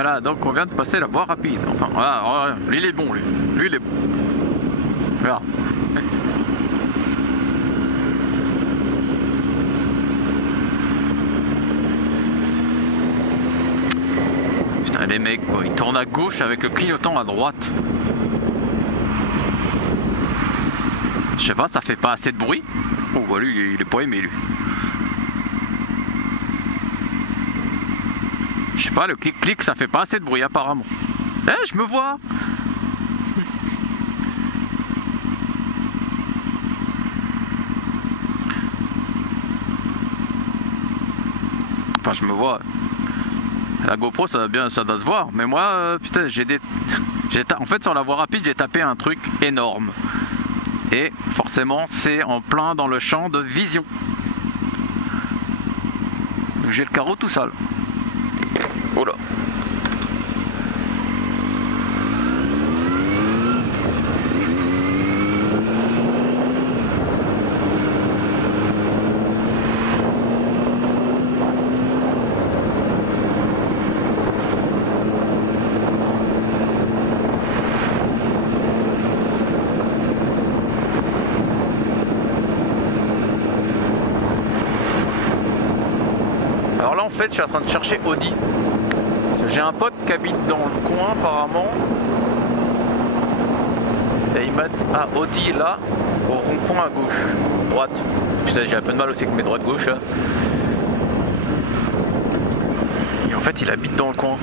Voilà, donc on vient de passer la voie rapide. Enfin, voilà, lui il est bon, lui. Lui il est bon. Voilà. Putain, les mecs, quoi, ils tournent à gauche avec le clignotant à droite. Je sais pas, ça fait pas assez de bruit. Oh, bah lui, il est pas aimé, lui. Je sais pas, le clic-clic, ça fait pas assez de bruit, apparemment. Eh, je me vois! Enfin, je me vois. La GoPro, ça doit se voir. Mais moi, putain, en fait, sur la voie rapide, j'ai tapé un truc énorme. Et forcément, c'est en plein dans le champ de vision. J'ai le carreau tout sale. Oh là. Alors là en fait je suis en train de chercher Audi. J'ai un pote qui habite dans le coin apparemment. Et il m'a dit Audi là, au rond-point à gauche, droite. Putain, j'ai un peu de mal aussi avec mes droites-gauche là. Et en fait il habite dans le coin.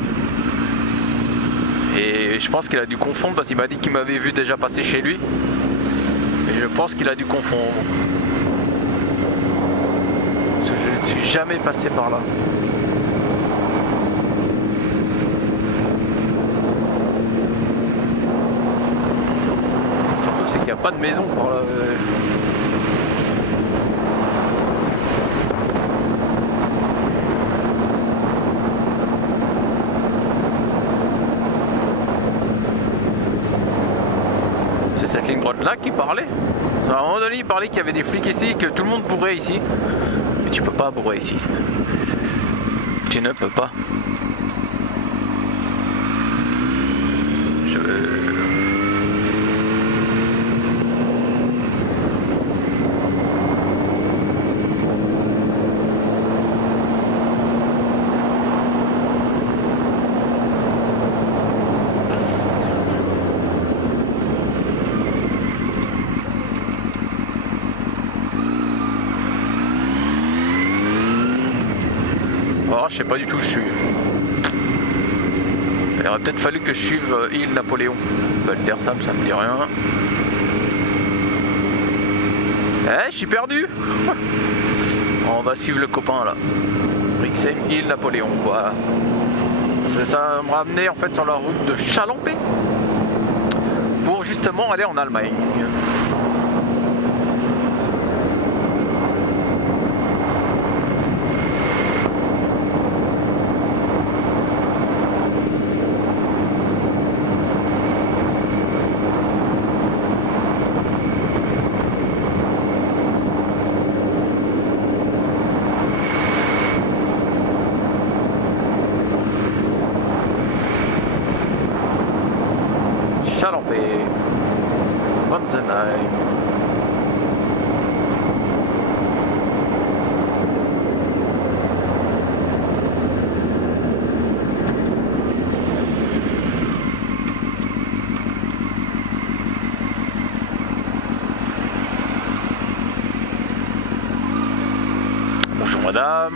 Et je pense qu'il a dû confondre parce qu'il m'a dit qu'il m'avait vu déjà passer chez lui. Et je pense qu'il a dû confondre. Parce que je ne suis jamais passé par là. Surtout c'est qu'il n'y a pas de maison par là. C'est cette ligne droite là qui parlait. À un moment donné il parlait qu'il y avait des flics ici, que tout le monde bourrait ici. Mais tu peux pas bourrer ici. Tu ne peux pas. Oh, je sais pas du tout où je suis. Il aurait peut-être fallu que je suive île Napoléon. Valder Sam, ça me dit rien. Eh, je suis perdu. On va suivre le copain là. Rixheim, île Napoléon, voilà. Parce que ça me ramenait en fait sur la route de Chalampé pour justement aller en Allemagne. Chalampé, Montenheim. Bonjour madame.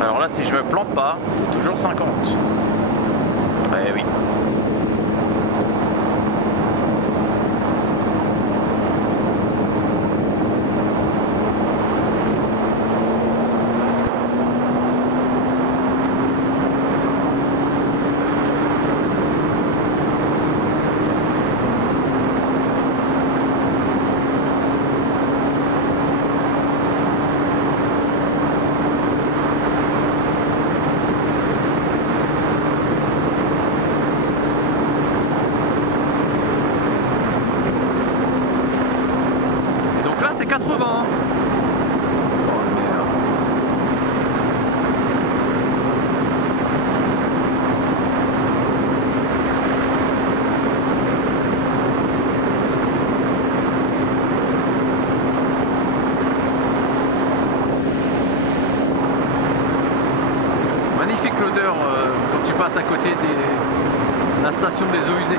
Alors là, si je me plante pas, c'est toujours 50. Eh oui. passe à côté de la station des eaux usées.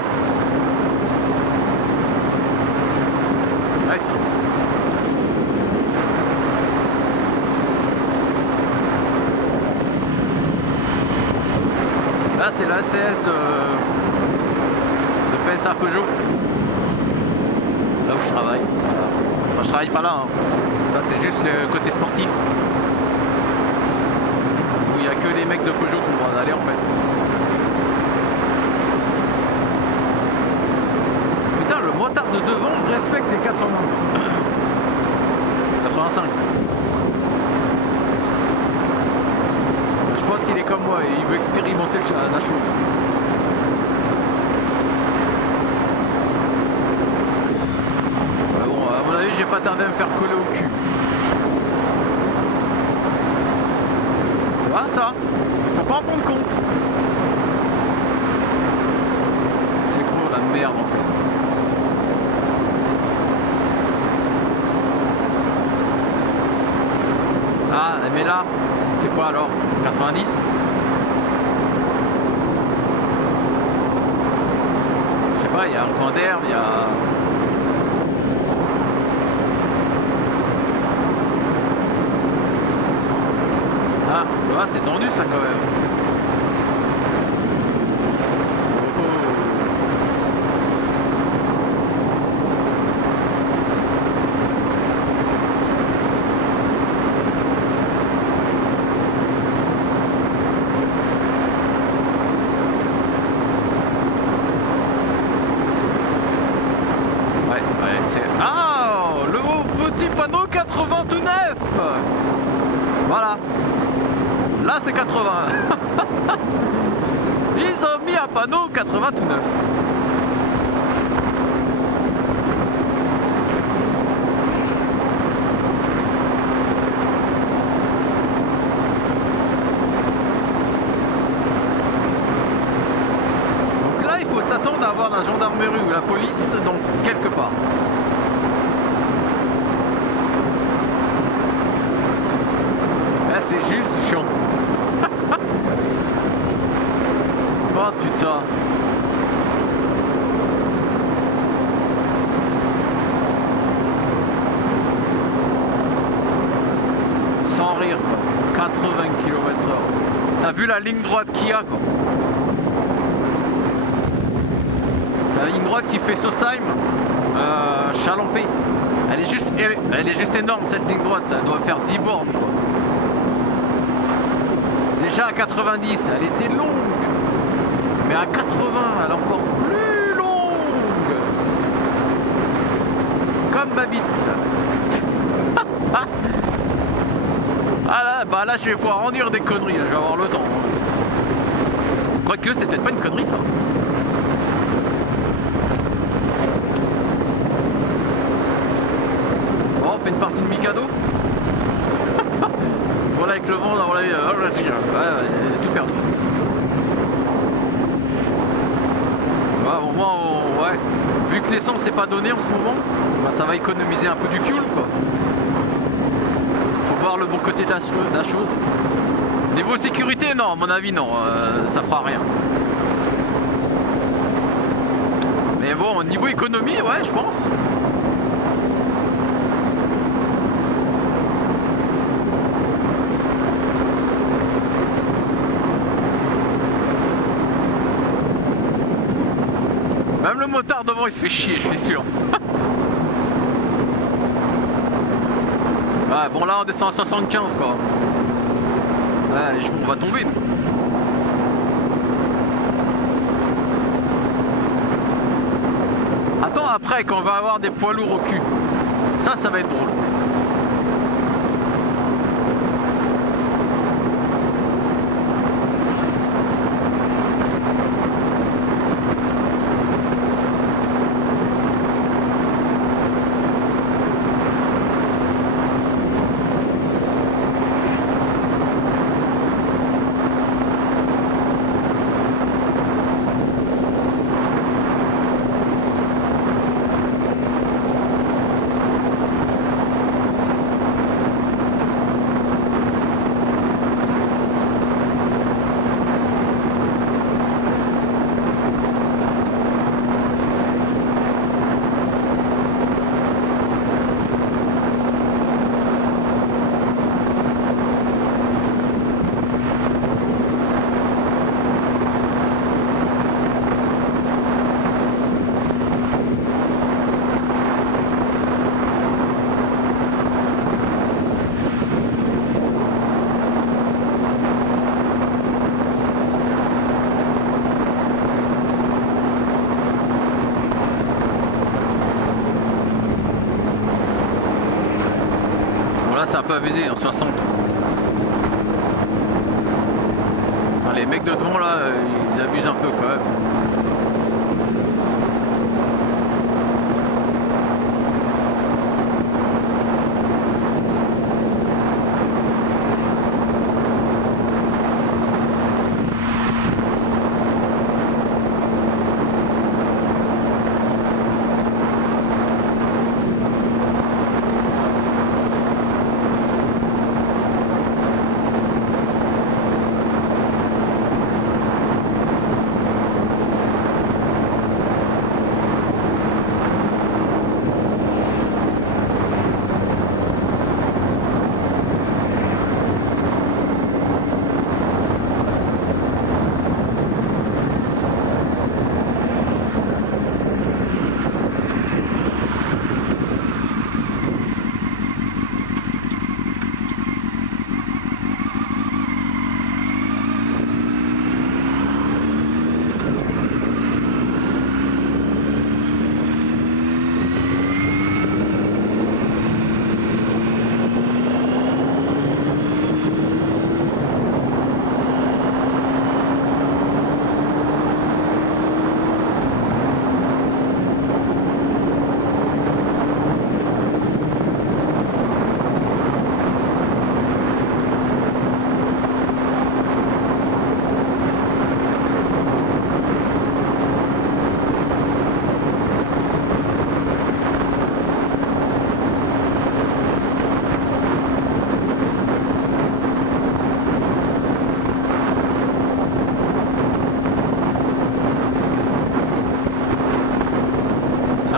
Ouais. Là c'est l'ACS de PSA Peugeot. Là où je travaille. Enfin, je travaille pas là. Hein. Ça c'est juste le côté sportif. Où il n'y a que les mecs de Peugeot qui ont le droit d'aller en fait. Putain, le motard de devant respecte les 80. 85. Je pense qu'il est comme moi, il veut expérimenter la chose. Bon, à mon avis, j'ai pas tardé à me faire coller au cul. Voilà ça, faut pas en prendre compte. C'est gros la merde en fait. Ah, mais là, c'est quoi alors? 90? Je sais pas, il y a un coin d'air, il y a... Ah, ça va, c'est tendu ça quand même. Panneau 80 tout neuf. Voilà. Là c'est 80. Ils ont mis un panneau 80 tout neuf. Donc là il faut s'attendre à avoir la gendarmerie ou la police donc quelque part. C'est juste chiant. Oh putain. Sans rire quoi. 80 km/h. T'as vu la ligne droite qu'il y a quoi. C'est la ligne droite qui fait Sausheim, Chalampé. Elle est juste énorme cette ligne droite. Elle doit faire 10 bornes quoi. Déjà à 90, elle était longue, mais à 80, elle est encore plus longue. Comme ma bite. Ah là, bah là, je vais pouvoir en dire des conneries, là, je vais avoir le temps. Quoique, c'est peut-être pas une connerie ça. Bon, on fait une partie de Mikado. Voilà avec le vent, là, voilà, tout perdu. Ouais, au moins, ouais. Vu que l'essence n'est pas donnée en ce moment, bah, ça va économiser un peu du fuel quoi. Faut voir le bon côté de la chose. Niveau sécurité, non, à mon avis, non, ça fera rien. Mais bon, au niveau économie, ouais, je pense. Même le motard devant il se fait chier, je suis sûr. Ouais, bon là on descend à 75 quoi. Ouais, les genoux on va tomber. Attends après quand on va avoir des poids lourds au cul. Ça va être drôle. un peu abusé en 60. Enfin, les mecs de devant là, ils abusent un peu quand même.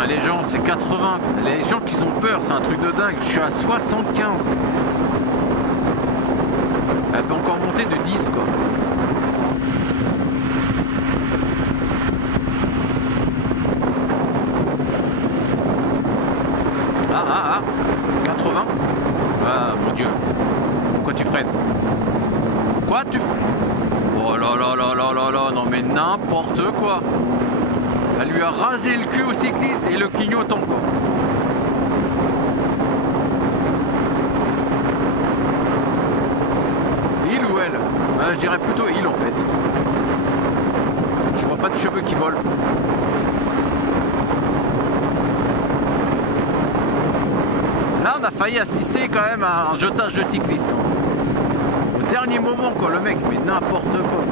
Les gens, c'est 80. Les gens qui ont peur, c'est un truc de dingue. Je suis à 75. Elle peut encore monter de 10 quoi. Ah, 80. Ah mon dieu. Pourquoi tu freines? Quoi tu... Oh là là là là là là, non mais n'importe quoi. Elle lui a rasé le cul au cycliste et le clignotant quoi. Il ou elle? Je dirais plutôt il en fait. Je vois pas de cheveux qui volent. Là on a failli assister quand même à un jetage de cycliste. Au dernier moment quoi, le mec, mais n'importe quoi.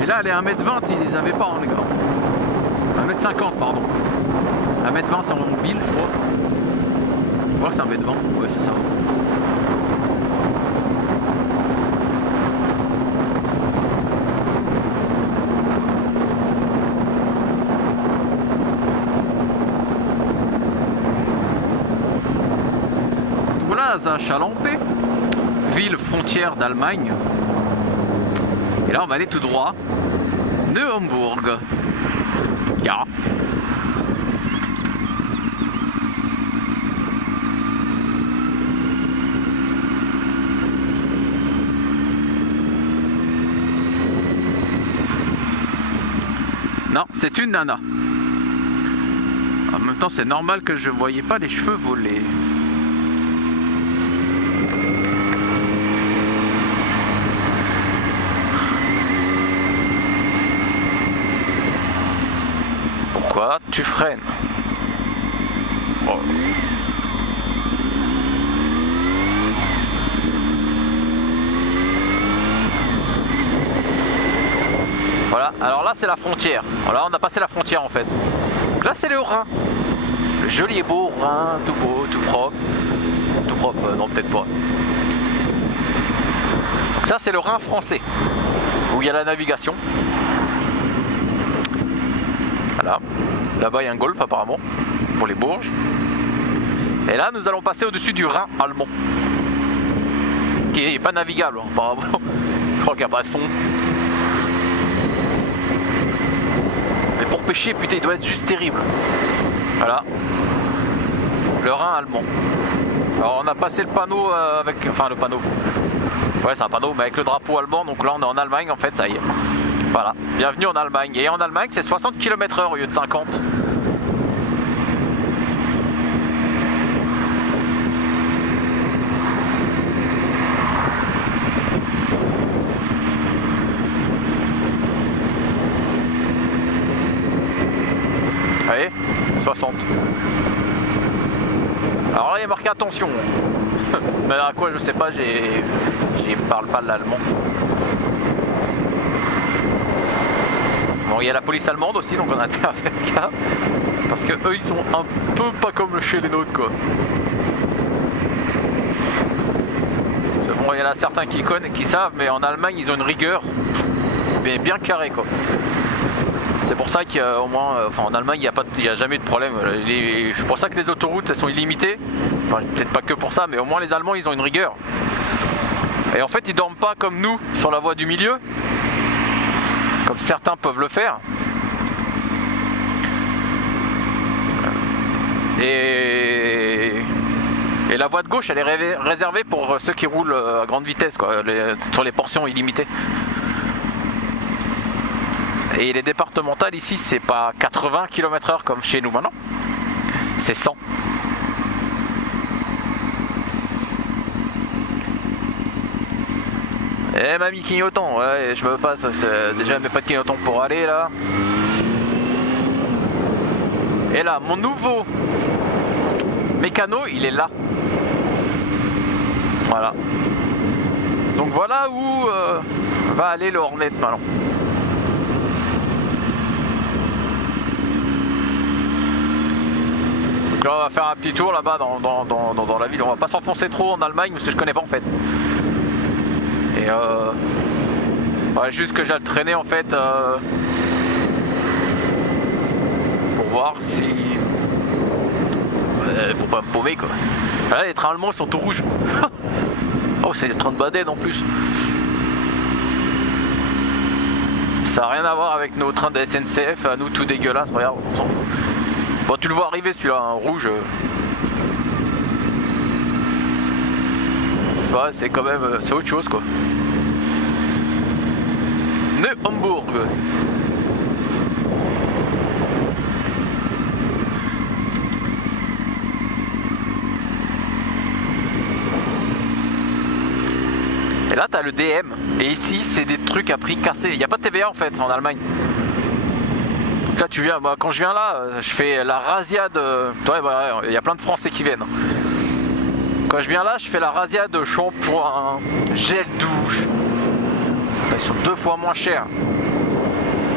Et là elle est à 1m20, il les avait pas hein, les gars. 1m50 pardon. 1m20 c'est en ville je crois. Je crois que c'est 1m20, ouais c'est ça. Donc voilà, à Chalampé, ville frontière d'Allemagne. Et là on va aller tout droit de Hambourg. Ja. Non, c'est une nana. En même temps, c'est normal que je ne voyais pas les cheveux voler. Pourquoi tu freines? Oh. Voilà, alors là c'est la frontière. Voilà, on a passé la frontière en fait. Donc là c'est le Rhin. Le joli et beau Rhin, tout beau, tout propre. Tout propre, non peut-être pas. Donc ça c'est le Rhin français, où il y a la navigation. Voilà. Là-bas il y a un golfe apparemment, pour les Bourges. Et là nous allons passer au-dessus du Rhin allemand. Qui n'est pas navigable hein, apparemment. Je crois qu'il n'y a pas de fond. Mais pour pêcher, putain, il doit être juste terrible. Voilà. Le Rhin allemand. Alors on a passé le panneau avec... Enfin le panneau. Ouais c'est un panneau mais avec le drapeau allemand. Donc là on est en Allemagne en fait, ça y est. Voilà. Bienvenue en Allemagne. Et en Allemagne c'est 60 km/h au lieu de 50. Allez, 60. Alors là il y a marqué attention. Mais à quoi je sais pas, j'y parle pas l'allemand. Bon, il y a la police allemande aussi, donc on a intérêt à faire gaffe. Parce que eux ils sont un peu pas comme chez les nôtres quoi. Bon, il y en a certains qui savent, mais en Allemagne ils ont une rigueur mais bien carrée quoi. C'est pour ça qu'au moins, enfin en Allemagne il n'y a jamais de problème. C'est pour ça que les autoroutes elles sont illimitées. Enfin peut-être pas que pour ça, mais au moins les Allemands ils ont une rigueur. Et en fait ils dorment pas comme nous sur la voie du milieu, comme certains peuvent le faire. Et la voie de gauche elle est réservée pour ceux qui roulent à grande vitesse quoi, sur les portions illimitées. Et les départementales ici c'est pas 80 km/h comme chez nous maintenant, c'est 100. Eh mamie clignotant, ouais je me passe, déjà mais pas de clignotant pour aller là. Et là mon nouveau mécano il est là. Voilà. Donc voilà où va aller le Hornet maintenant. Donc là on va faire un petit tour là-bas dans la ville. On va pas s'enfoncer trop en Allemagne parce que je connais pas en fait. Et ouais, juste que j'ai le traîner en fait pour voir si pour pas me paumer quoi. Là les trains allemands sont tout rouges. Oh c'est des trains de Baden en plus. Ça n'a rien à voir avec nos trains de SNCF à nous tout dégueulasse. Regarde, bon tu le vois arriver celui-là, hein, rouge. Ouais, c'est quand même, c'est autre chose quoi. Hambourg. Et là t'as le DM. Et ici c'est des trucs à prix cassé. Il n'y a pas de TVA en fait en Allemagne. Donc là tu viens, bah, quand je viens là, je fais la razzia de. Ouais, bah, il y a plein de Français qui viennent. Quand je viens là, je fais la razzia de shampoing, gel douche. Ils sont 2 fois moins chers.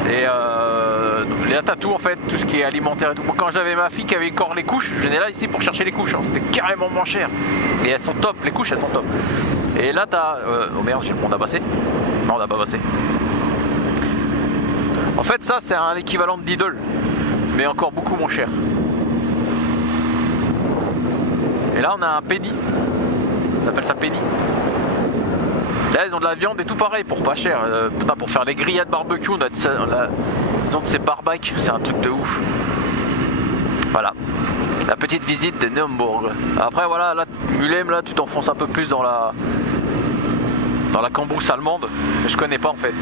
Et là t'as tout en fait, tout ce qui est alimentaire et tout. Moi, quand j'avais ma fille qui avait encore les couches, je venais là ici pour chercher les couches, hein. C'était carrément moins cher. Et elles sont top, les couches elles sont top. Et là t'as... oh merde, on a passé. Non on n'a pas passé. En fait ça c'est un équivalent de Lidl, mais encore beaucoup moins cher. Et là on a un Penny. Ça s'appelle ça Penny. Là ils ont de la viande et tout pareil pour pas cher. Pour faire les grillades barbecue, ils ont de ces barbecues, c'est un truc de ouf. Voilà. La petite visite de Hambourg. Après voilà, là Mulheim, là tu t'enfonces un peu plus dans la cambrousse allemande. Je connais pas en fait.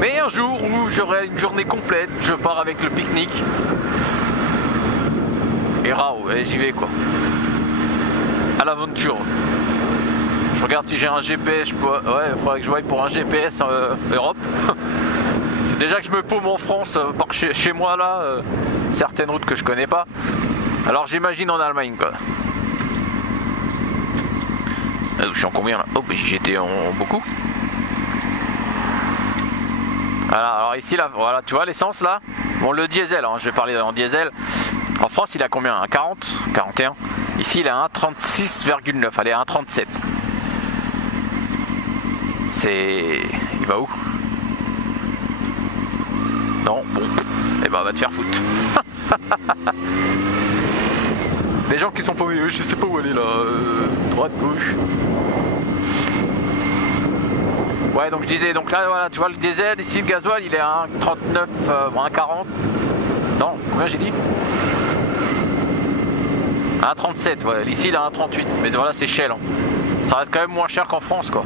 Mais un jour où j'aurai une journée complète, je pars avec le pique-nique. Et rao, et j'y vais quoi. À l'aventure. Je regarde si j'ai un GPS, je peux... ouais, il faudrait que je voie pour un GPS Europe. Déjà que je me paume en France, par chez moi là, certaines routes que je connais pas. Alors j'imagine en Allemagne quoi. Je suis en combien là? Oh, j'étais en beaucoup. Voilà, alors ici là, voilà, tu vois l'essence là. Bon le diesel, hein, je vais parler en diesel. En France il a combien? Un 40, 41. Ici il a un 36,9, allez un 37. C'est... il va où? Non, bon, et ben va te faire foutre. Les gens qui sont paumés, je sais pas où aller là, droite, gauche. Ouais donc je disais, donc là voilà, tu vois le diesel, ici le gasoil il est à 1,39, 1,40. Non, combien j'ai dit? 1,37, ouais, ici il est à 1,38, mais voilà c'est Shell. Hein. Ça reste quand même moins cher qu'en France quoi.